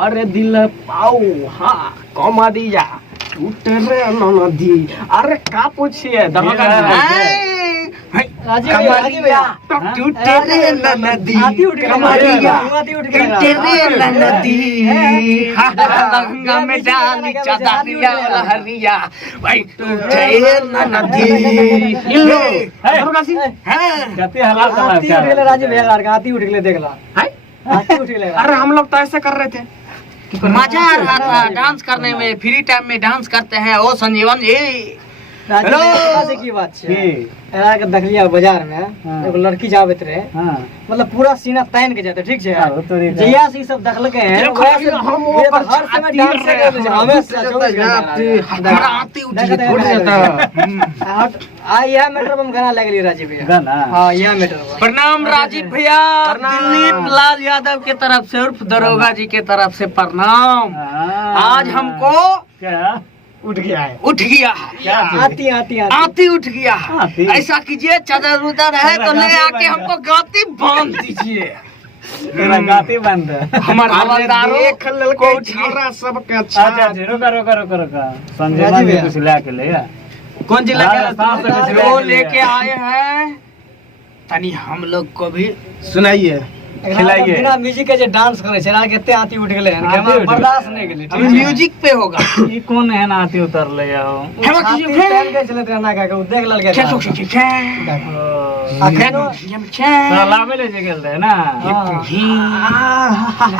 अरे दिल पाऊ हाँ कॉमेडिया टूट रे नदी अरे का पूछिए दरोगा कमरिया टूट रे नदी कमरिया टूट रे नदी लहंगा में डाली चादरिया लहरिया भाई टूट रे नदी लो दरोगा सिंह हां गति हला हाथी उठ गेले राजीव भैया लड़का हाथी उठ गेले देखला हाथी उठ गेले अरे हम लोग तो ऐसे कर रहे थे मजा आ रहा था डांस करने में फ्री टाइम में डांस करते हैं ओ संजीवन जी हेलो से की बात छे एरा के देखलिया बाजार में एगो लड़की जावत रहे मतलब पूरा सीना तान के जाते ठीक छे जहिया से सब देखलके हैं हम ओकर हर समय डांस कर हमेशा 24 घंटा हमरा आती उठ फूट जाता आ यह मैटर में गाना लगली राजीव भैया गाना हां यह मैटर प्रणाम राजीव भैया दिलीप लाल यादव के तरफ से उर्फ दरोगा जी के तरफ से प्रणाम आज हमको क्या उठ गया है आती उठ गया ऐसा कीजिए चादर उधर है तो ले आके हमको गाती बांध दीजिए तेरा गाती बंद हमारा हवलदारों देख ललको छोरा सब के अच्छा रुका संजय जी कुछ लेके ले कौन जी लेके वो लेके आए हैं तनी हम लोग को भी सुनाइए खिलाइए बिना म्यूजिक के जो डांस करे छे केते आती उठ गेले हैं हमरा बर्दाश्त नहीं गेले म्यूजिक पे होगा ई कौन है ना आती उतर ले आओ हम पहन के चले रहना का देख लल के लावे ले जे गेल रहे ना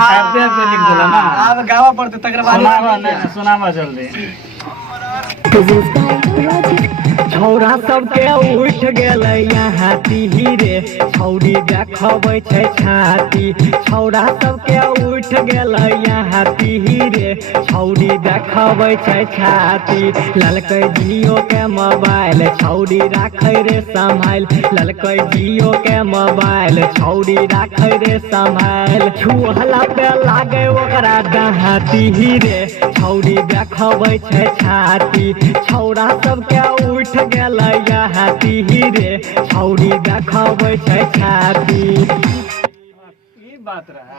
आते पे लिख देला ना अब गावा पड़ते तकर बाद सुनावा जल्दी छौरा सबके उठ गेलै यहाँ रे छौरी देखबै छै छाती छौरा सबके उठ गेलै यहाँ रे छौरी देखबै छै छाती ललकै जियो के मोबाइल छौरी राखै रे संभाल ललकै जियो के मोबाइल छौरी राखै रे संभाल छुहला पे लागे ओकरा डहाती रे छौरी देखबै छै छाती छौरा सबके उठ गेलै यहाँ रे छौरी देखबै छै छाती ई बात रहा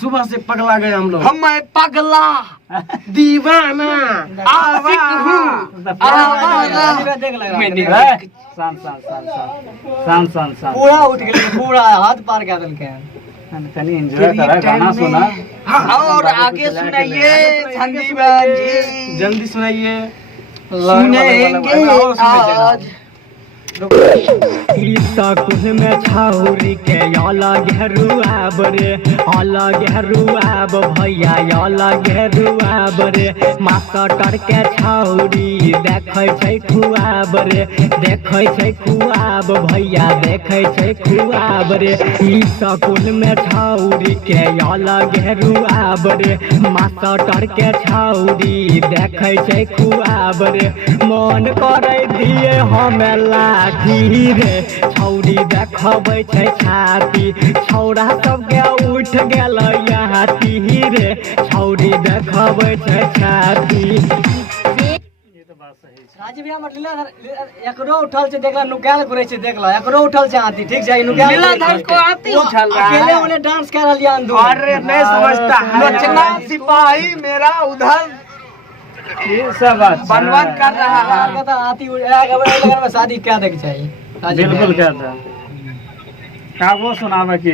सुबह से पगला गए हम लोग मैं पगला दीवाना आशिक हूँ पूरा उठ गेलै पूरा हाथ पार कर देलकै कनी एंजॉय करा गाना सुना और आगे सुनाइए संदीप जी जल्दी सुनाइए सुनेंगे आज कुल में छौरी के अलग रुआब रे अलग रुआब भैया अलग रुआब रे मास्टर के छौरी देखै छै खुआब रे देखै छै खुआब भैया देखै छै खुआब रे ई स्कूल में छौरी के अलग रुआब रे मास्टर के छौरी देखै छै खुआब रे मन करे दिए हमें रे छौरी देखबै छै छाती छौरा सबके उठ गेलै यहाँ रे छौरी देखबै छै छाती राजीव भैया मतलब एकरो उठल छै देखला नुकाल करे छै देखला एकरो उठल छै हाथी ठीक छै नुकाल नीलाधर को आती उठल अकेले ओने डांस कर रहलिया अंदर अरे नहीं समझता लोचना सिपाही मेरा उधर ये सब बात बनवन कर रहा है कहता आती लगन में शादी क्या देख चाहिए बिल्कुल क्या था का वो सुनावे की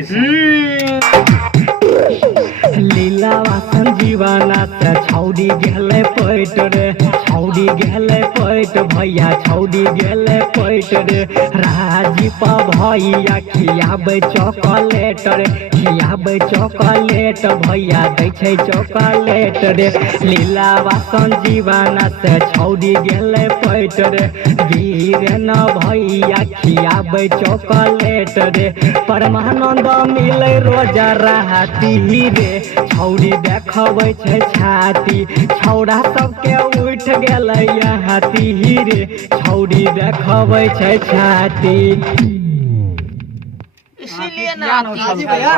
लीला वासन जीवाना से छौरी गेले पैट रे छौरी गेले पैट भैया छौरी गेले पैट रे राजीव भैया खियाबै चॉकलेट रे खियाबै चॉकलेट भैया दै छै चॉकलेट रे लीला वासन जीवाना से छौरी गेले पैट रे वीर न भैया खियाबै चॉकलेट रे परमानंद मिलै रोजा राहती रे छौरी देखबै छै छाती छौरा सबके उठ गेलै यहाँ रे छौरी देखबै छै छाती इसीलिए ना राजीव भैया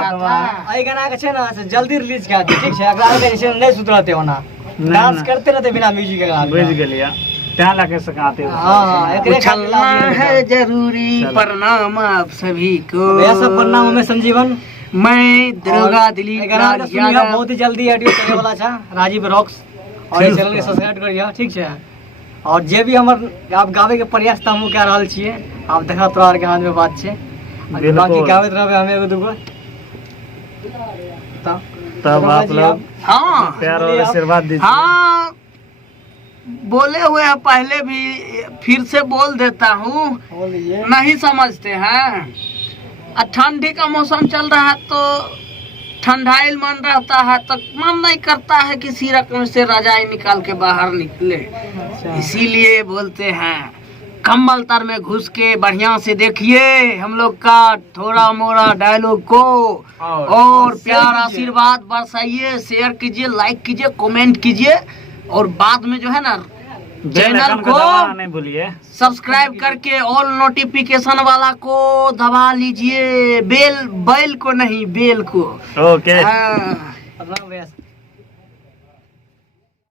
आई गाना के छै ना से जल्दी रिलीज कर दी ठीक छै अगला ऐसे नहीं सुधरते होना डांस करते रहते बिना म्यूजिक के गाना बुझ गेलिया क्या लगे सिखाते हो? हाँ एकरे खातिर उछलना लाभ लिया है जाता जरूरी। चलो। प्रणाम आप सभी को। भैया सब प्रणाम में संजीवन मैं दरोगा दिलीप लाल यादव। बहुत ही जल्दी ऑडियो चले वाला छा राजीव रॉक्स और ये चैनल के सब्सक्राइब करिए ठीक है। और जे भी हमर आप गावे के प्रयास त हम कर रहल छिए, आप देखा तोरा आर के हाथ में बात छे। और बिल्कुल। बाकी गावत रहबे हमें एगो दूगो तब आप लोग हाँ प्यार और आशीर्वाद दीजिए। हाँ, बोले हुए हैं पहले भी, फिर से बोल देता हूँ, बोलिए। नहीं समझते हैं। ठंडी का मौसम चल रहा है तो ठंडाइल मन रहता है तो मन नहीं करता है किसी रकम से रजाई निकाल के बाहर निकले। अच्छा। इसीलिए बोलते हैं कम्बल तर में घुस के बढ़िया से देखिए हम लोग का थोड़ा मोड़ा डायलॉग को, और प्यार आशीर्वाद बरसाइए, शेयर कीजिए, लाइक कीजिए, कमेंट कीजिए, और बाद में जो है ना चैनल आइकन को दबाना नहीं भूलिए। सब्सक्राइब करके ऑल नोटिफिकेशन वाला को दबा लीजिए। बेल को नहीं, बेल को। ओके। हाँ। प्रणाम भैया।